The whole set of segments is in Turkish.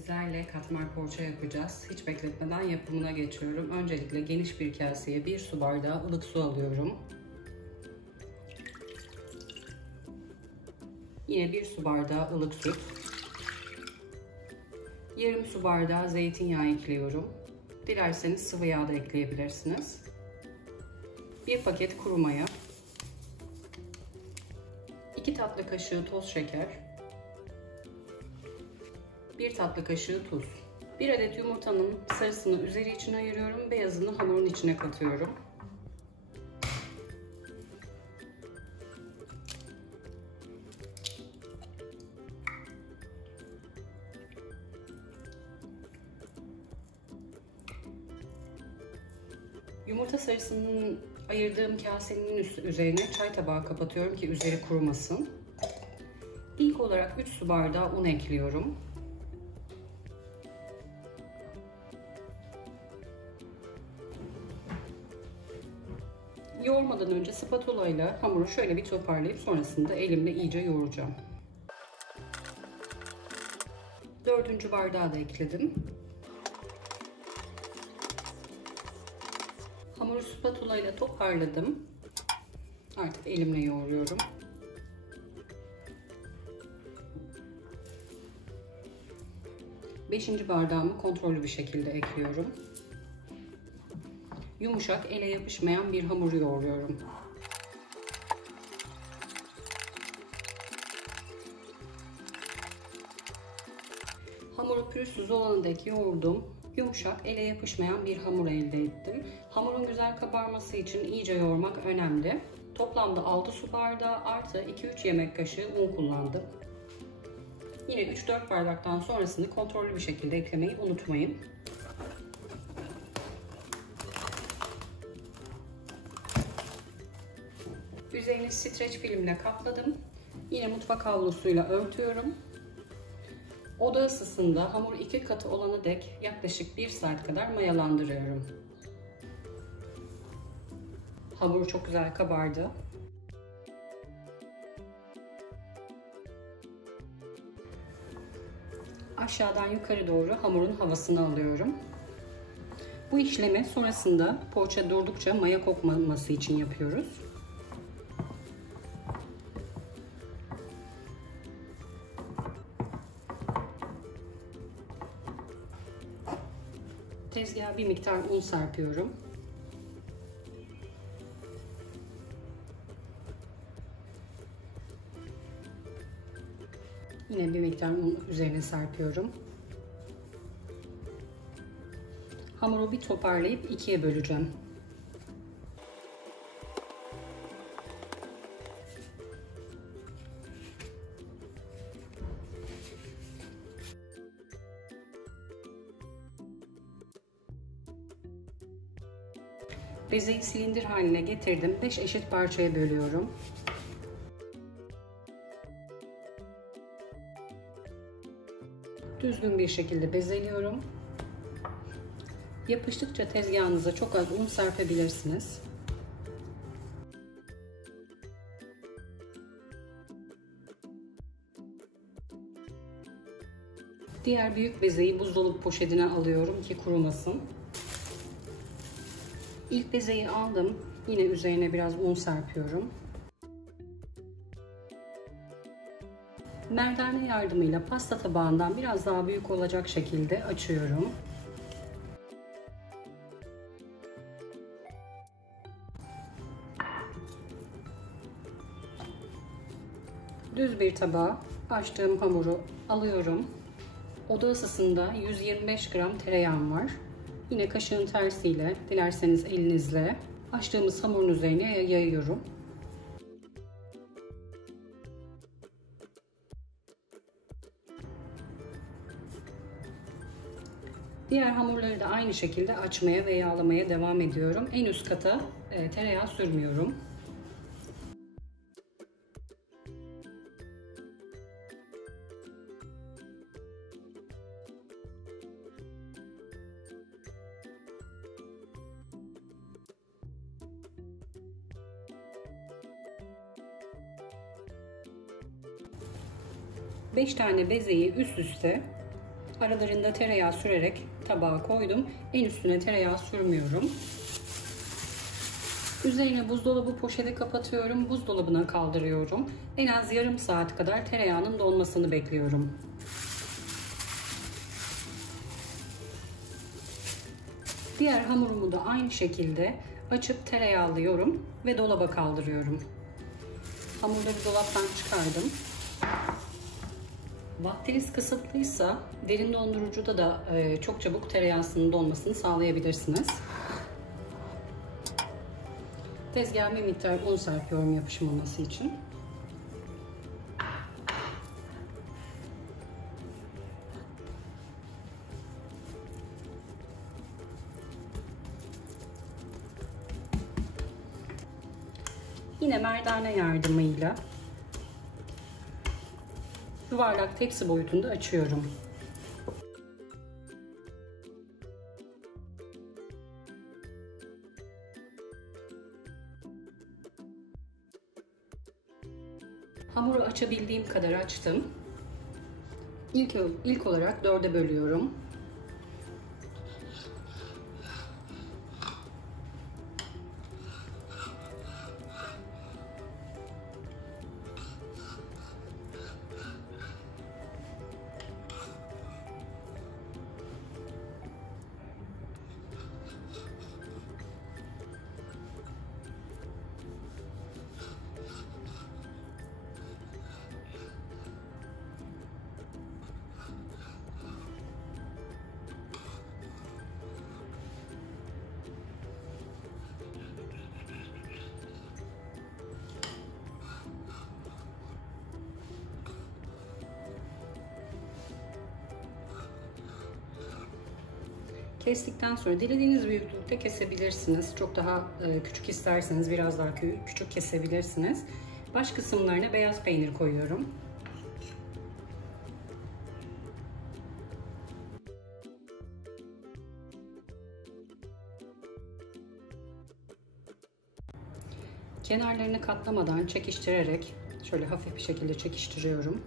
sizlerle katmer poğaça yapacağız. Hiç bekletmeden yapımına geçiyorum. Öncelikle geniş bir kaseye 1 su bardağı ılık su alıyorum. Yine 1 su bardağı ılık süt. Yarım su bardağı zeytinyağı ekliyorum. Dilerseniz sıvı yağ da ekleyebilirsiniz. 1 paket kuru maya. 2 tatlı kaşığı toz şeker. 1 tatlı kaşığı tuz. 1 adet yumurtanın sarısını üzeri için ayırıyorum. Beyazını hamurun içine katıyorum. Yumurta sarısının ayırdığım kasenin üzerine çay tabağı kapatıyorum ki üzeri kurumasın. İlk olarak 3 su bardağı un ekliyorum. Yoğurmadan önce spatula ile hamuru şöyle bir toparlayıp sonrasında elimle iyice yoğuracağım. 4. bardağı da ekledim. Hamuru spatula ile toparladım. Artık elimle yoğuruyorum. Beşinci bardağımı kontrollü bir şekilde ekliyorum. Yumuşak, ele yapışmayan bir hamur yoğuruyorum. Hamuru pürüzsüz olana dek yoğurdum. Yumuşak, ele yapışmayan bir hamur elde ettim. Hamurun güzel kabarması için iyice yoğurmak önemli. Toplamda 6 su bardağı artı 2-3 yemek kaşığı un kullandım. Yine 3-4 bardaktan sonrasını kontrollü bir şekilde eklemeyi unutmayın. Üzerini streç filmle kapladım. Yine mutfak havlusuyla örtüyorum. Oda ısısında hamur 2 katı olana dek yaklaşık 1 saat kadar mayalandırıyorum. Hamur çok güzel kabardı. Aşağıdan yukarı doğru hamurun havasını alıyorum. Bu işlemi sonrasında poğaça durdukça maya kokmaması için yapıyoruz. Tezgaha bir miktar un serpiyorum. Yine bir miktar un üzerine serpiyorum. Hamuru bir toparlayıp ikiye böleceğim. Bezeyi silindir haline getirdim. 5 eşit parçaya bölüyorum. Düzgün bir şekilde bezeliyorum. Yapıştıkça tezgahınıza çok az un serpebilirsiniz. Diğer büyük bezeyi buzdolabı poşetine alıyorum ki kurumasın. İlk bezeyi aldım. Yine üzerine biraz un serpiyorum. Merdane yardımıyla pasta tabağından biraz daha büyük olacak şekilde açıyorum. Düz bir tabağa açtığım hamuru alıyorum. Oda ısısında 125 gram tereyağım var. Yine kaşığın tersiyle, dilerseniz elinizle açtığımız hamurun üzerine yayıyorum. Diğer hamurları da aynı şekilde açmaya ve yağlamaya devam ediyorum. En üst kata tereyağı sürmüyorum. Beş tane bezeyi üst üste Aralarında tereyağı sürerek tabağa koydum. En üstüne tereyağı sürmüyorum. Üzerine buzdolabı poşeti kapatıyorum. Buzdolabına kaldırıyorum. En az yarım saat kadar tereyağının donmasını bekliyorum. Diğer hamurumu da aynı şekilde açıp tereyağlıyorum ve dolaba kaldırıyorum. Hamurları dolaptan çıkardım. Vaktiniz kısıtlıysa derin dondurucuda da çok çabuk tereyağısının donmasını sağlayabilirsiniz. Tezgaha bir miktar un serpiyorum yapışmaması için. Yine merdane yardımıyla yuvarlak tepsi boyutunda açıyorum. Hamuru açabildiğim kadar açtım. İlk olarak 4'e bölüyorum. Kestikten sonra dilediğiniz büyüklükte kesebilirsiniz. Çok daha küçük isterseniz biraz daha küçük kesebilirsiniz. Baş kısımlarına beyaz peynir koyuyorum. Kenarlarını katlamadan çekiştirerek şöyle hafif bir şekilde çekiştiriyorum.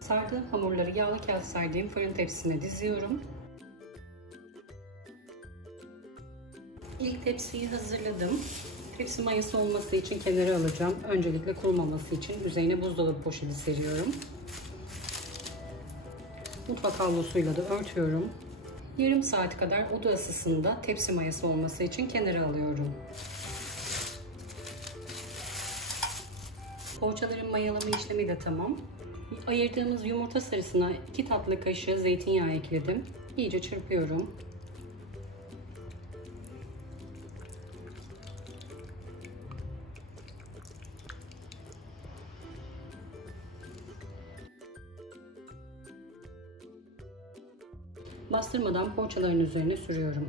Sardığım hamurları yağlı kağıt sardığım fırın tepsisine diziyorum. İlk tepsiyi hazırladım. Tepsi mayası olması için kenara alacağım. Öncelikle kurumaması için üzerine buzdolabı poşeti seriyorum. Mutfak havlusuyla da örtüyorum. Yarım saat kadar oda ısısında tepsi mayası olması için kenara alıyorum. Poğaçaların mayalama işlemi de tamam. Ayırdığımız yumurta sarısına 2 tatlı kaşığı zeytinyağı ekledim. İyice çırpıyorum. Bastırmadan poğaçaların üzerine sürüyorum.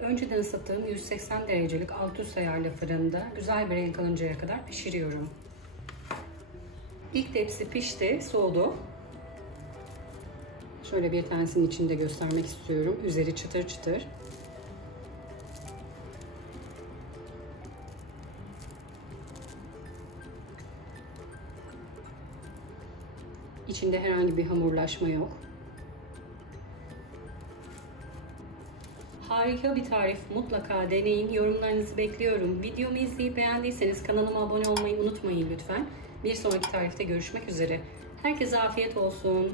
Önceden ısıttığım 180 derecelik alt üst ayarlı fırında güzel bir renk alıncaya kadar pişiriyorum. İlk tepsi pişti, soğudu. Şöyle bir tanesinin içinde göstermek istiyorum. Üzeri çıtır çıtır. İçinde herhangi bir hamurlaşma yok. Harika bir tarif. Mutlaka deneyin. Yorumlarınızı bekliyorum. Videomu izleyip beğendiyseniz kanalıma abone olmayı unutmayın lütfen. Bir sonraki tarifte görüşmek üzere. Herkese afiyet olsun.